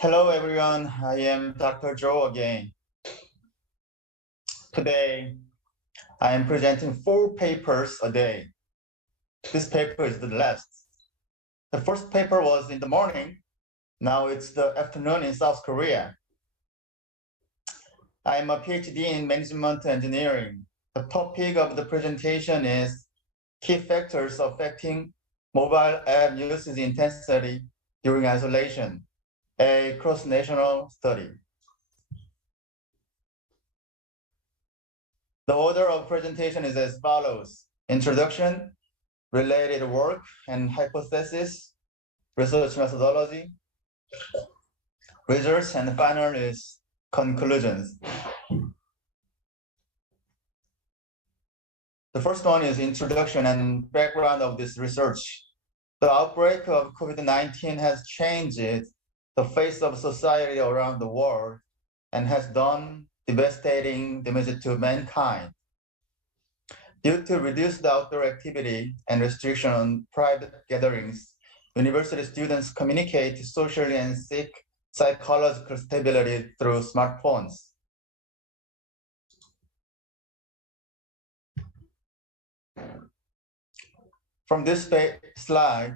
Hello everyone, I am Dr. Joe again. Today, I am presenting 4 papers a day. This paper is the last. The first paper was in the morning, now it's the afternoon in South Korea. I am a PhD in management engineering. The topic of the presentation is key factors affecting mobile app usage intensity during isolation, a cross-national study. The order of presentation is as follows: introduction, related work and hypothesis, research methodology, results, and final is conclusions. The first one is introduction and background of this research. The outbreak of COVID-19 has changed the face of society around the world and has done devastating damage to mankind. Due to reduced outdoor activity and restriction on private gatherings, university students communicate socially and seek psychological stability through smartphones. From this slide,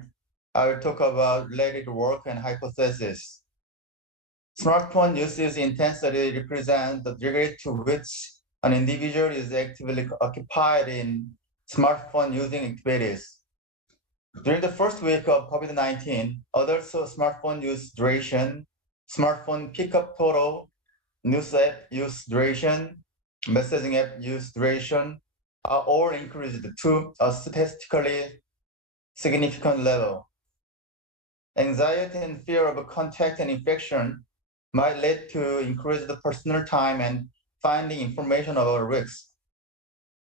I will talk about related work and hypothesis. Smartphone usage intensity represents the degree to which an individual is actively occupied in smartphone using activities. During the first week of COVID-19, adults saw smartphone use duration, smartphone pickup total, news app use duration, messaging app use duration are all increased to a statistically significant level. Anxiety and fear of contact and infection might lead to increased personal time and finding information about risks.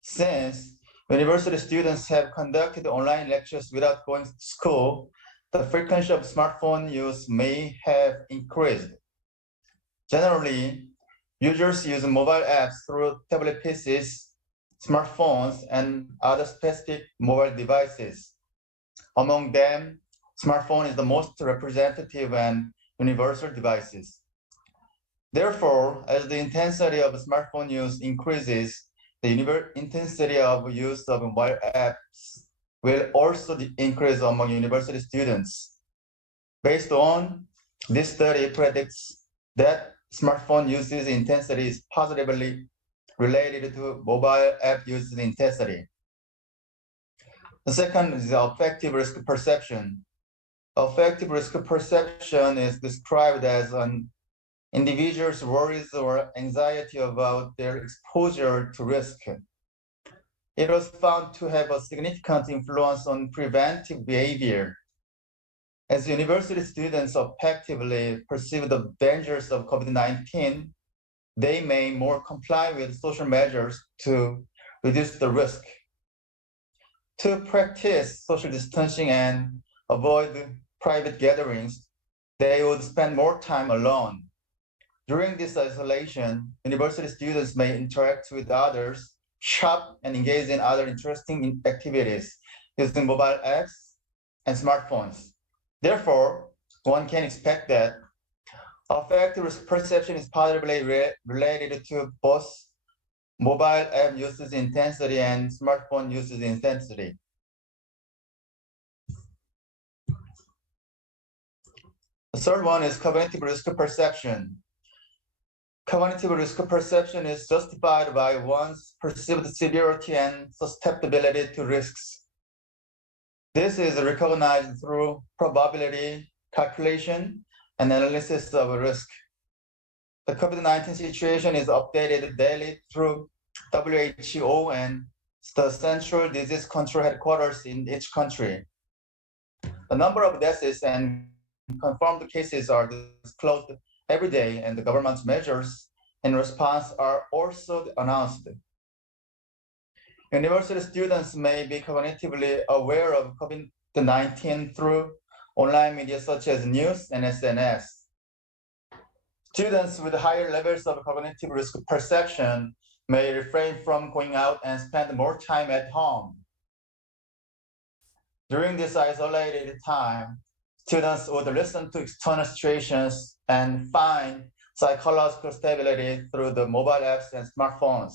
Since university students have conducted online lectures without going to school, the frequency of smartphone use may have increased. Generally, users use mobile apps through tablet PCs, smartphones, and other specific mobile devices. Among them, smartphone is the most representative and universal devices. Therefore, as the intensity of smartphone use increases, the intensity of use of mobile apps will also increase among university students. Based on this study predicts that smartphone usage intensity is positively related to mobile app usage intensity. The second is affective risk perception. Affective risk perception is described as an individual's worries or anxiety about their exposure to risk. It was found to have a significant influence on preventive behavior. As university students effectively perceive the dangers of COVID-19, they may more comply with social measures to reduce the risk. To practice social distancing and avoid private gatherings, they would spend more time alone. During this isolation, university students may interact with others, shop, and engage in other interesting activities using mobile apps and smartphones. Therefore, one can expect that affective risk perception is positively related to both mobile app usage intensity and smartphone usage intensity. The third one is cognitive risk perception. Cognitive risk perception is justified by one's perceived severity and susceptibility to risks. This is recognized through probability calculation and analysis of risk. The COVID-19 situation is updated daily through WHO and the Central Disease Control Headquarters in each country. The number of deaths and confirmed cases are disclosed every day, and the government's measures in response are also announced. University students may be cognitively aware of COVID-19 through online media such as news and SNS. Students with higher levels of cognitive risk perception may refrain from going out and spend more time at home. During this isolated time, students would listen to external situations and find psychological stability through the mobile apps and smartphones.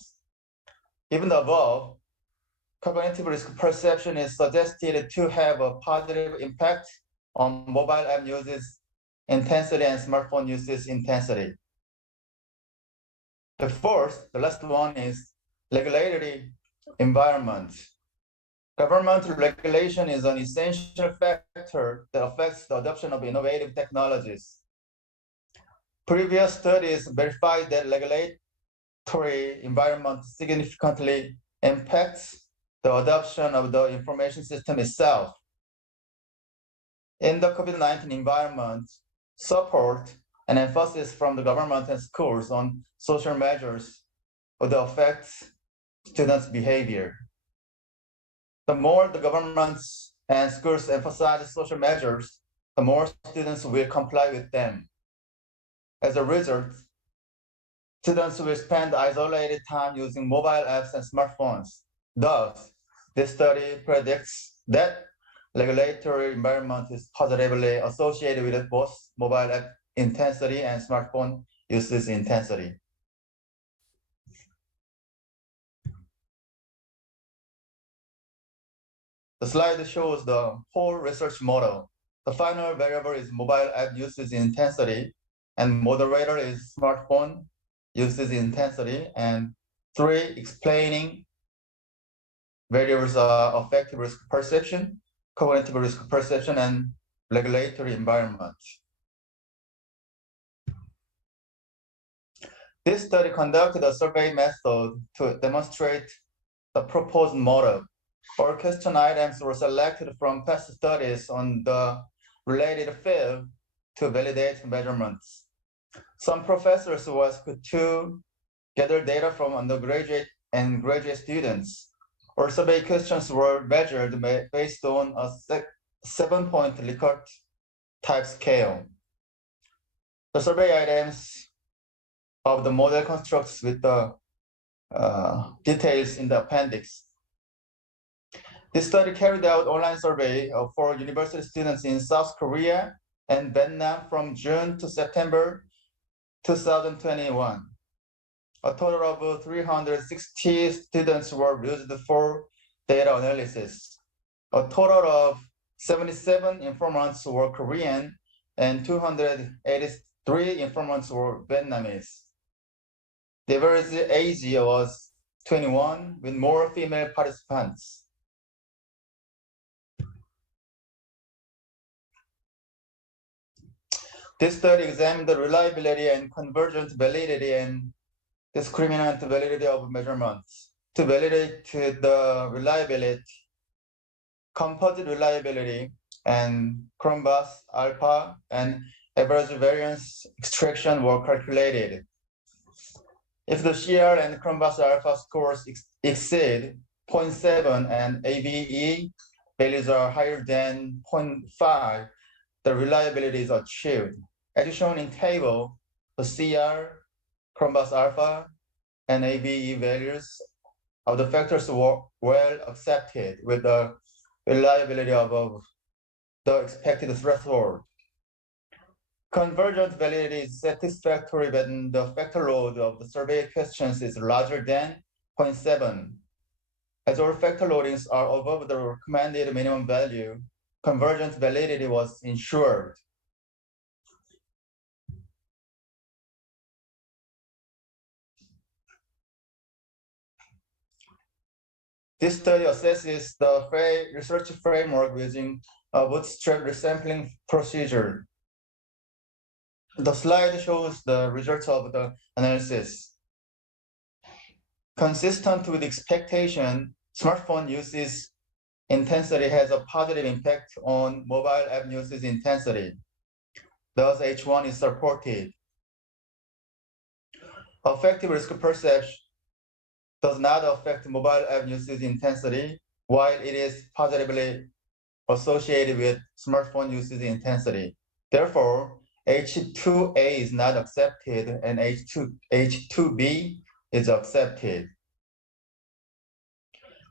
Given the above, cognitive risk perception is suggested to have a positive impact on mobile app usage intensity and smartphone usage intensity. The last one is regulatory environment. Government regulation is an essential factor that affects the adoption of innovative technologies. Previous studies verified that regulatory environment significantly impacts the adoption of the information system itself. In the COVID-19 environment, support and emphasis from the government and schools on social measures would affect students' behavior. The more the governments and schools emphasize social measures, the more students will comply with them. As a result, students will spend isolated time using mobile apps and smartphones. Thus, this study predicts that regulatory environment is positively associated with both mobile app intensity and smartphone usage intensity. The slide shows the whole research model. The final variable is mobile app usage intensity, and moderator is smartphone usage intensity, and 3 explaining variables are affective risk perception, cognitive risk perception, and regulatory environment. This study conducted a survey method to demonstrate the proposed model. All question items were selected from past studies on the related field to validate measurements. Some professors were asked to gather data from undergraduate and graduate students. All survey questions were measured based on a 7-point Likert type scale. The survey items of the model constructs with the details in the appendix. This study carried out online survey for university students in South Korea and Vietnam from June to September 2021. A total of 360 students were used for data analysis. A total of 77 informants were Korean and 283 informants were Vietnamese. The average age was 21, with more female participants. This study examined the reliability and convergent validity and discriminant validity of measurements. To validate the reliability, composite reliability, and Cronbach's alpha and average variance extraction were calculated. If the CR and Cronbach's alpha scores exceed 0.7 and ABE values are higher than 0.5, the reliability is achieved. As shown in table, the CR, Cronbach's alpha, and ABE values of the factors were well accepted with the reliability above the expected threshold. Convergent validity is satisfactory when the factor load of the survey questions is larger than 0.7. As all factor loadings are above the recommended minimum value, convergent validity was ensured. This study assesses the research framework using a bootstrap resampling procedure. The slide shows the results of the analysis. Consistent with expectation, smartphone usage intensity has a positive impact on mobile app usage intensity. Thus, H1 is supported. Affective risk perception does not affect mobile app usage intensity, while it is positively associated with smartphone usage intensity. Therefore, H2A is not accepted and H2B is accepted.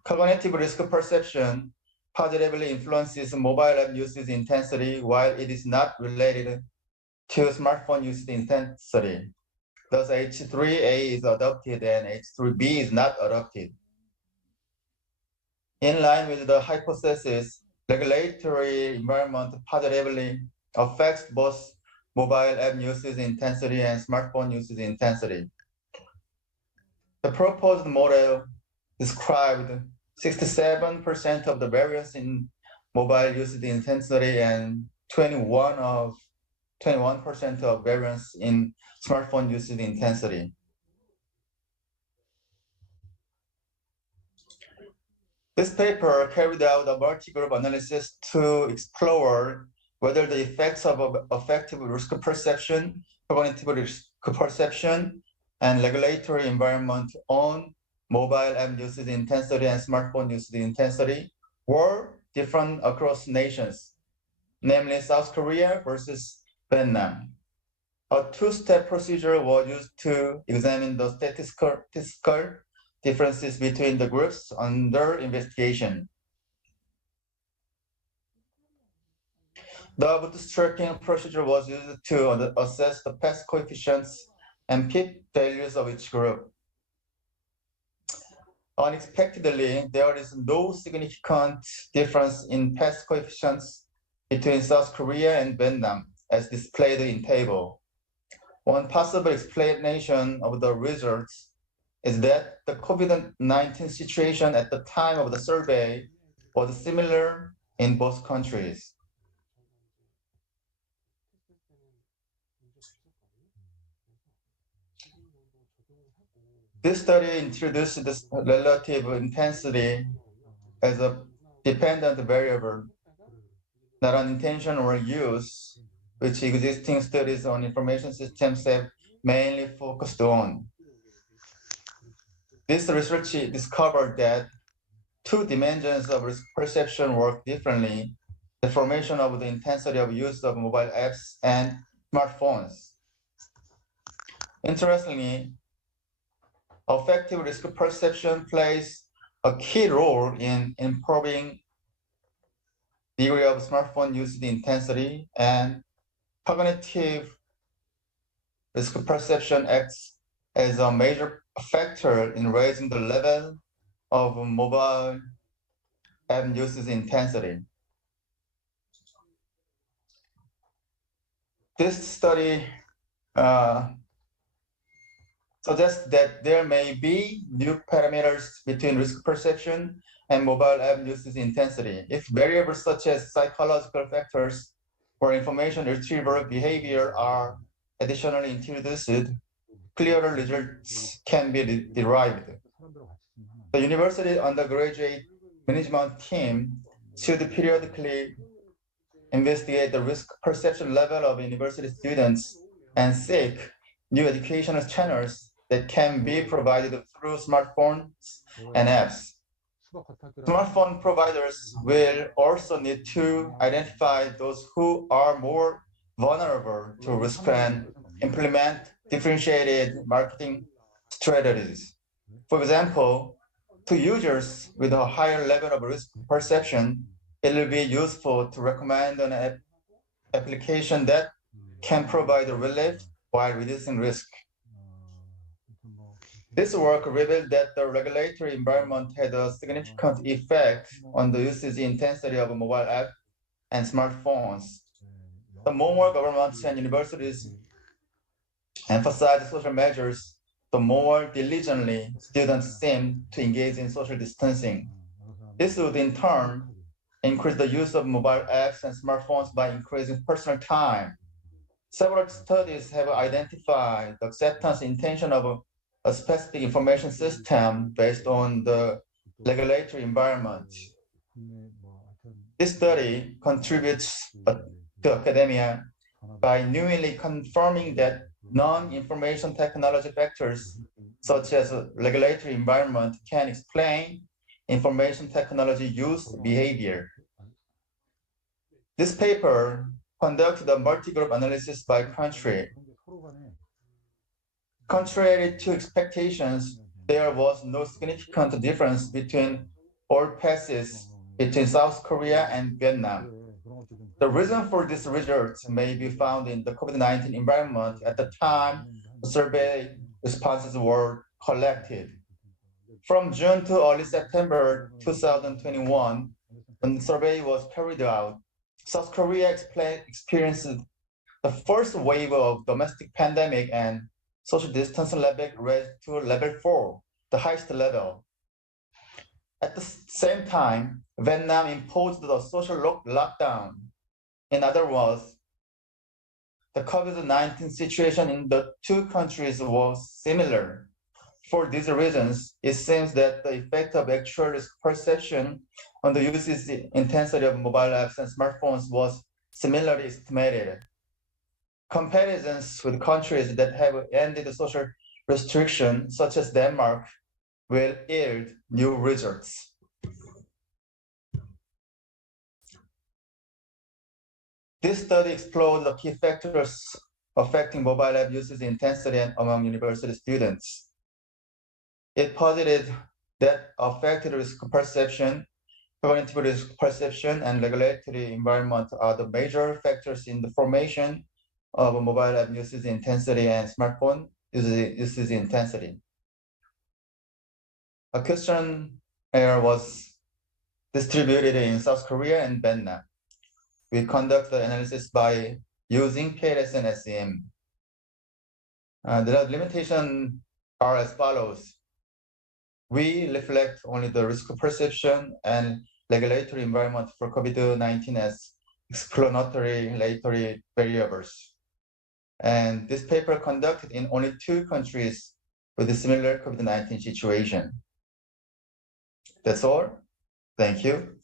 Cognitive risk perception positively influences mobile app usage intensity while it is not related to smartphone usage intensity. Thus, H3A is adopted and H3B is not adopted. In line with the hypothesis, regulatory environment positively affects both mobile app usage intensity and smartphone usage intensity. The proposed model described 67% of the variance in mobile usage intensity and 21% of variance in smartphone usage intensity. This paper carried out a multi-group analysis to explore whether the effects of affective risk perception, cognitive risk perception, and regulatory environment on mobile app usage intensity and smartphone usage intensity were different across nations, namely South Korea versus Vietnam. A two-step procedure was used to examine the statistical differences between the groups under investigation. The bootstrapping procedure was used to assess the past coefficients and p-values of each group. Unexpectedly, there is no significant difference in past coefficients between South Korea and Vietnam, as displayed in table. One possible explanation of the results is that the COVID-19 situation at the time of the survey was similar in both countries. This study introduced this relative intensity as a dependent variable, not an intentional use, which existing studies on information systems have mainly focused on. This research discovered that two dimensions of risk perception work differently: the formation of the intensity of use of mobile apps and smartphones. Interestingly, affective risk perception plays a key role in improving degree of smartphone usage intensity, and cognitive risk perception acts as a major factor in raising the level of mobile app usage intensity. This study suggests that there may be new parameters between risk perception and mobile app usage intensity. If variables such as psychological factors or information retrieval behavior are additionally introduced, clearer results can be derived. The university undergraduate management team should periodically investigate the risk perception level of university students and seek new educational channels that can be provided through smartphones and apps. Smartphone providers will also need to identify those who are more vulnerable to risk and implement differentiated marketing strategies. For example, to users with a higher level of risk perception, it will be useful to recommend an application that can provide relief while reducing risk. This work revealed that the regulatory environment had a significant effect on the usage intensity of mobile apps and smartphones. The more governments and universities emphasize social measures, the more diligently students seem to engage in social distancing. This would in turn increase the use of mobile apps and smartphones by increasing personal time. Several studies have identified the acceptance intention of a specific information system based on the regulatory environment. This study contributes to academia by newly confirming that non-information technology factors such as regulatory environment can explain information technology use behavior. This paper conducted a multi-group analysis by country. Contrary to expectations, there was no significant difference between all passes between South Korea and Vietnam. The reason for these results may be found in the COVID-19 environment at the time the survey responses were collected. From June to early September 2021, when the survey was carried out, South Korea experienced the first wave of domestic pandemic and social distance level raised to level 4, the highest level. At the same time, Vietnam imposed the social lockdown. In other words, the COVID-19 situation in the two countries was similar. For these reasons, it seems that the effect of actual risk perception on the usage intensity of mobile apps and smartphones was similarly estimated. Comparisons with countries that have ended social restriction, such as Denmark, will yield new results. This study explored the key factors affecting mobile app usage intensity among university students. It posited that affected risk perception, cognitive risk perception, and regulatory environment are the major factors in the formation of mobile app usage intensity and smartphone usage intensity. A questionnaire was distributed in South Korea and Vietnam. We conduct the analysis by using KLS and SEM. The limitations are as follows. We reflect only the risk perception and regulatory environment for COVID-19 as explanatory regulatory variables. And this paper conducted in only 2 countries with a similar COVID-19 situation. That's all. Thank you.